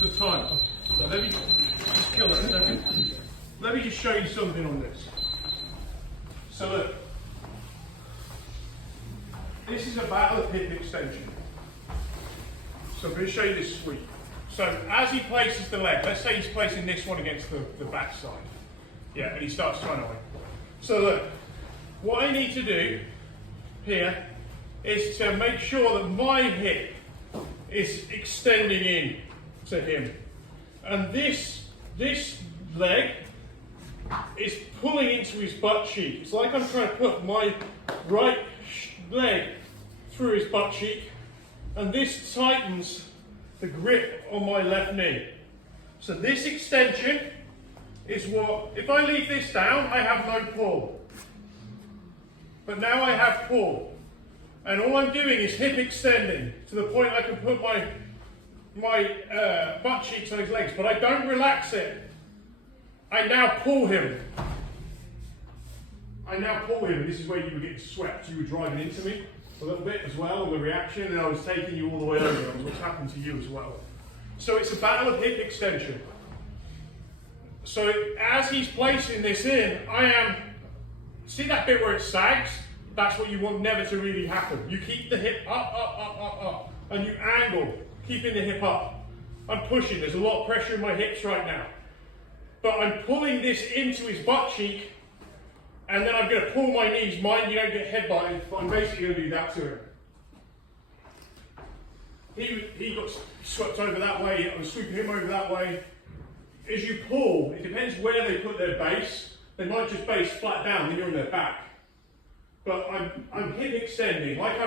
So time. So let me just kill that a second. Let me just show you something on this. So look, this is a battle of hip extension. So I'm going to show you this sweep. So as he places the leg, let's say he's placing this one against the back side. Yeah, and he starts trying to win. So look, what I need to do here is to make sure that my hip is extending in to him. And this leg is pulling into his butt cheek. It's like I'm trying to put my right leg through his butt cheek, and this tightens the grip on my left knee. So this extension is what, if I leave this down, I have no pull. But now I have pull. And all I'm doing is hip extending to the point I can put my butt cheeks on his legs, but I don't relax it. I now pull him. And this is where you were getting swept. You were driving into me a little bit as well on the reaction, and I was taking you all the way over, and what's happened to you as well. So it's a battle of hip extension. So as he's placing this in, see that bit where it sags? That's what you want never to really happen. You keep the hip up, and you angle, keeping the hip up. I'm pushing, there's a lot of pressure in my hips right now. But I'm pulling this into his butt cheek, and then I'm going to pull my knees. Mind you don't get headbutted, but I'm basically going to do that to him. He got swept over that way, I was sweeping him over that way. As you pull, it depends where they put their base. They might just base flat down, then you're on their back. But I'm hip extending, like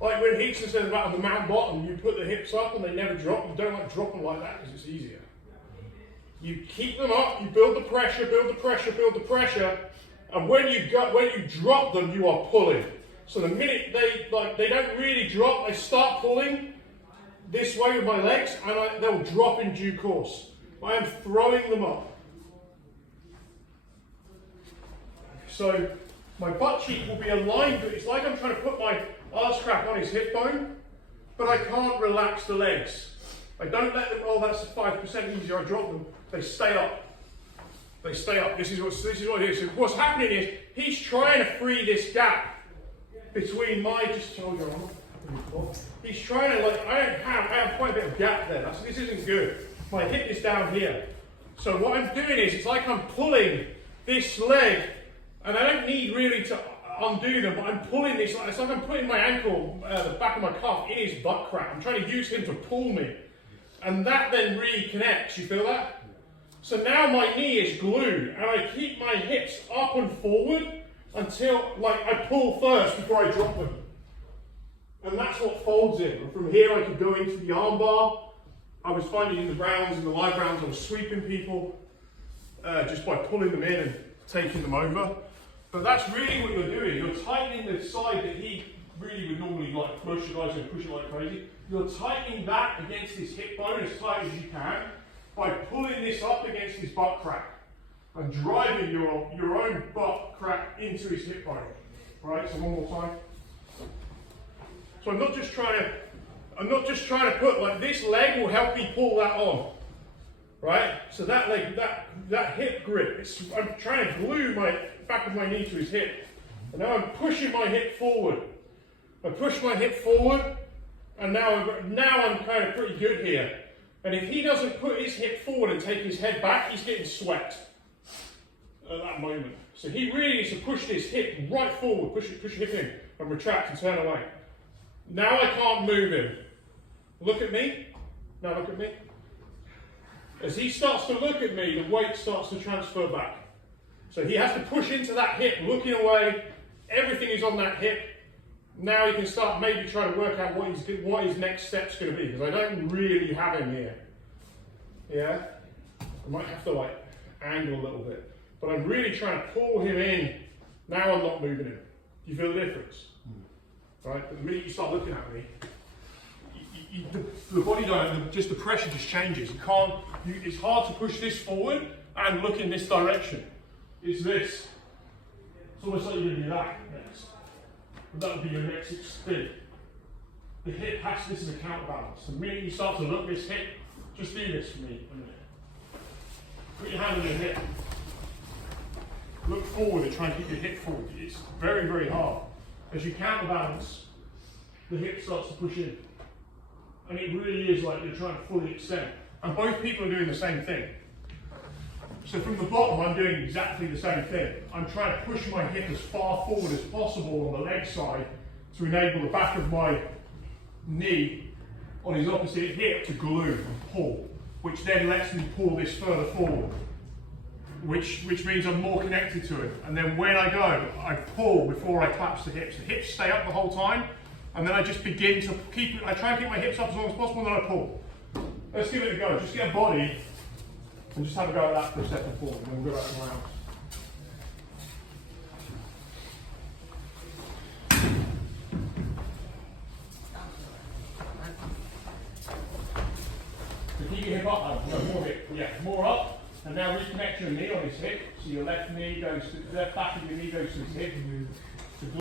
when Hickson says about the mountain bottom, you put the hips up and they never drop. You don't like drop them like that because it's easier. You keep them up, you build the pressure, build the pressure, build the pressure, and when you drop them, you are pulling. So the minute they don't really drop, I start pulling this way with my legs, and they'll drop in due course. I am throwing them up. So my butt cheek will be aligned. It's like I'm trying to put my arse crack on his hip bone, but I can't relax the legs. I don't let them, oh, that's 5% easier, I drop them. They stay up. They stay up. This is what it is. So what's happening is, he's trying to free this gap between just hold your arm. He's trying to, I have quite a bit of gap there. This isn't good. My hip is down here. So what I'm doing is, it's like I'm pulling this leg, and I don't need really to undo them, but I'm pulling this, it's like I'm putting my ankle, the back of my calf, in his butt crack. I'm trying to use him to pull me. And that then reconnects, you feel that? So now my knee is glued, and I keep my hips up and forward until, I pull first before I drop them. And that's what folds in. And from here I could go into the arm bar. I was finding in the rounds, in the live rounds, I was sweeping people just by pulling them in and taking them over. But that's really what you're doing. You're tightening the side that he really would normally push, you guys would push it like crazy. You're tightening that against his hip bone as tight as you can by pulling this up against his butt crack and driving your own butt crack into his hip bone. Right, so one more time. So I'm not just trying to put, this leg will help me pull that on. Right? So that leg, that hip grip, I'm trying to glue my back of my knee to his hip. And now I'm pushing my hip forward. I push my hip forward, and now I'm kind of pretty good here. And if he doesn't put his hip forward and take his head back, he's getting swept at that moment. So he really needs to push this hip right forward, push your hip in, and retract and turn away. Now I can't move him. Look at me. Now look at me. As he starts to look at me, the weight starts to transfer back. So he has to push into that hip, looking away. Everything is on that hip. Now he can start maybe trying to work out what his next step's going to be, because I don't really have him here. Yeah? I might have to angle a little bit. But I'm really trying to pull him in. Now I'm not moving him. Do you feel the difference? Right? But the minute you start looking at me, the body diagram, the pressure just changes. It's hard to push this forward and look in this direction. It's this. It's almost like you're going to do that next. that would be your next spin. The hip has this is a counterbalance. The minute you start to look this hip, just do this for me a minute. Put your hand on your hip. Look forward and try and keep your hip forward. It's very, very hard. As you counterbalance, the hip starts to push in. And it really is like you're trying to fully extend. And both people are doing the same thing. So from the bottom, I'm doing exactly the same thing. I'm trying to push my hip as far forward as possible on the leg side to enable the back of my knee on his opposite hip to glue and pull, which then lets me pull this further forward, which means I'm more connected to it. And then when I go, I pull before I collapse the hips. The hips stay up the whole time, and then I just begin to keep it. I try and keep my hips up as long as possible, and then I pull. Let's give it a go. Just get a body, and just have a go at that for a second forward, and then we'll go back around. So keep your hip up, no, more hip, yeah, more up. And now reconnect your knee on his hip. So your left knee goes to the left back of your knee goes to his hip.